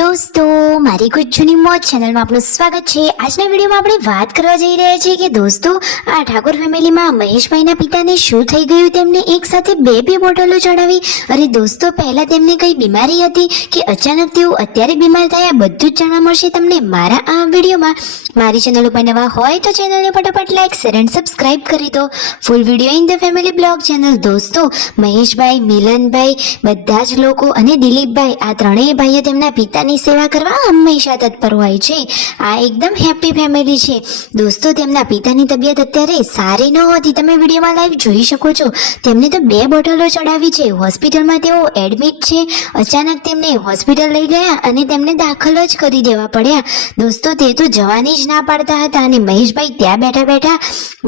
દોસ્તો મારી ગુજ્જુની મોજ ચેનલમાં આપનું સ્વાગત છે। આજના વિડીયોમાં આપણે વાત કરવા જઈ રહ્યા છીએ કે દોસ્તો આ ઠાકોર ફેમિલીમાં મહેશભાઈના પિતાને શું થઈ ગયું, તેમને એક સાથે બે બોટલો ચડાવી। અરે દોસ્તો, પહેલા તેમને કઈ બીમારી હતી કે અચાનક તેઓ અત્યારે બીમાર થયા, બધું જ જાણવા મળશે તમને મારા આ વિડીયોમાં। મારી ચેનલ ઉપર નવા હોય તો ચેનલને ફટાફટ લાઈક શેર એન્ડ સબસ્ક્રાઇબ કરી દો। Full video in the family blog channel. દોસ્તો મહેશભાઈ, મિલનભાઈ, બધા જ લોકો અને દિલીપભાઈ, આ ત્રણેય ભાઈઓ તેમના પિતાની સેવા કરવા હંમેશા તત્પર હોય છે। આ એકદમ હેપી ફેમિલી છે। દોસ્તો તેમના પિતાની તબિયત અત્યારે સારી ન હોતી, તમે વિડીયોમાં લાઈવ જોઈ શકો છો। તેમને તો 2 બોટલો ચડાવી છે, હોસ્પિટલમાં તેઓ એડમિટ છે। અચાનક તેમને હોસ્પિટલ લઈ ગયા અને તેમને દાખલ જ કરી દેવા પડ્યા। દોસ્તો તે તો જવાની જ ના પાડતા હતા અને મહેશભાઈ ત્યાં બેઠા બેઠા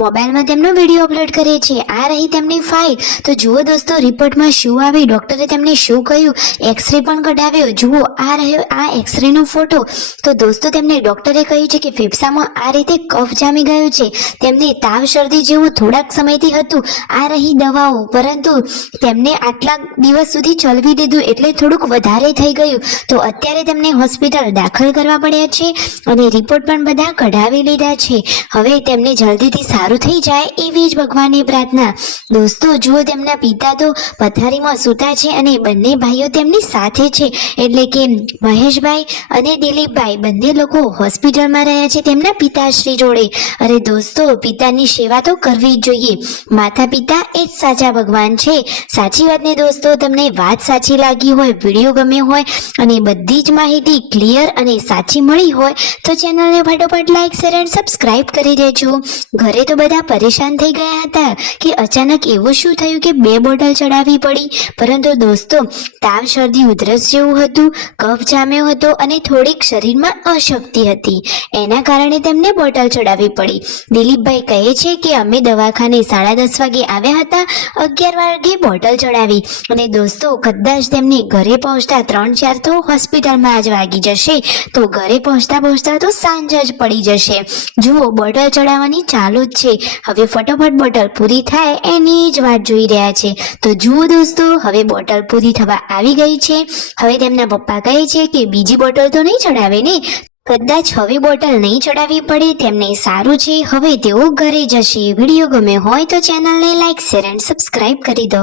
મોબાઈલમાં તેમનો વિડીયો અપલોડ કરે છે। આ રહી તેમની ફાઇલ, તો જુઓ દોસ્તો રિપોર્ટમાં શું આવી, ડોક્ટરે તેમને શું કહ્યું, એક્સરે પણ કઢાવ્યો। જુઓ આ રહ્યો આ એક્સરે નો ફોટો। તો દોસ્તો તેમને ડોક્ટરે કહ્યું છે કે ફેફસામાં આ રીતે કફ જામી ગયો છે, તેમને તાવ શરદી જેવું થોડાક સમયથી હતું। આ રહી દવાઓ, પરંતુ તેમને આટલા દિવસ સુધી ચલવી દીધું એટલે થોડુંક વધારે થઈ ગયું, તો અત્યારે તેમને હોસ્પિટલ દાખલ કરવા પડ્યા છે અને રિપોર્ટ પણ બધા કઢાવી લીધા છે। હવે તેમને જલ્દીથી સારું થઈ જાય એવી જ ભગવાનની પ્રાર્થના। દોસ્તો જુઓ તેમના પિતા તો પથારીમાં સૂતા છે અને બંને ભાઈઓ તેમની સાથે છે, એટલે કે મહેશભાઈ અને દિલીપભાઈ બંને લોકો હોસ્પિટલમાં રહ્યા છે તેમના પિતાશ્રી જોડે। અરે દોસ્તો પિતાની સેવા તો કરવી જ જોઈએ, માતા પિતા એ જ સાચા ભગવાન છે। સાચી વાત ને દોસ્તો, તમને વાત સાચી લાગી હોય, વિડીયો ગમ્યો હોય અને બધી જ માહિતી ક્લિયર અને સાચી મળી હોય તો ચેનલને ફટાફટ લાઈક શેર એન્ડ સબસ્ક્રાઇબ કરી દેજો। ઘરે તો બધા પરેશાન થઈ ગયા હતા કે અચાનક એવું શું થયું કે 2 બોટલ ચડાવવી પડી, પરંતુ દોસ્તો તાવ શરદી ઉધરસ જેવું હતું, કફ જામ્યો હતો અને થોડીક શરીરમાં અશક્તિ હતી, એના કારણે તેમને બોટલ ચડાવવી પડી। દિલીપભાઈ કહે છે કે અમે દવાખાને 10:30 વાગે આવ્યા હતા, 11 વાગે બોટલ ચડાવી અને દોસ્તો કદાચ તેમને ઘરે પહોંચતા 3-4 તો હોસ્પિટલમાં જ વાગી જશે, તો ઘરે પહોંચતા તો સાંજ જ પડી જશે। જુઓ બોટલ ચડાવવાની ચાલુ જ છે, હવે ફટાફટ બોટલ પૂરી થાય એની જ વાટ જોઈ રહ્યા છે। તો જુઓ દોસ્તો હવે બોટલ પૂરી થવા આવી ગઈ છે। હવે તેમના પપ્પા કહે છે કે બીજી બોટલ તો નહીં ચડાવે ને, કદાચ હવે બોટલ નહીં ચડાવવી પડે, તેમને સારું છે, હવે તેઓ ઘરે જશે। વિડીયો ગમે હોય તો ચેનલને લાઈક શેર એન્ડ સબસ્ક્રાઇબ કરી દો।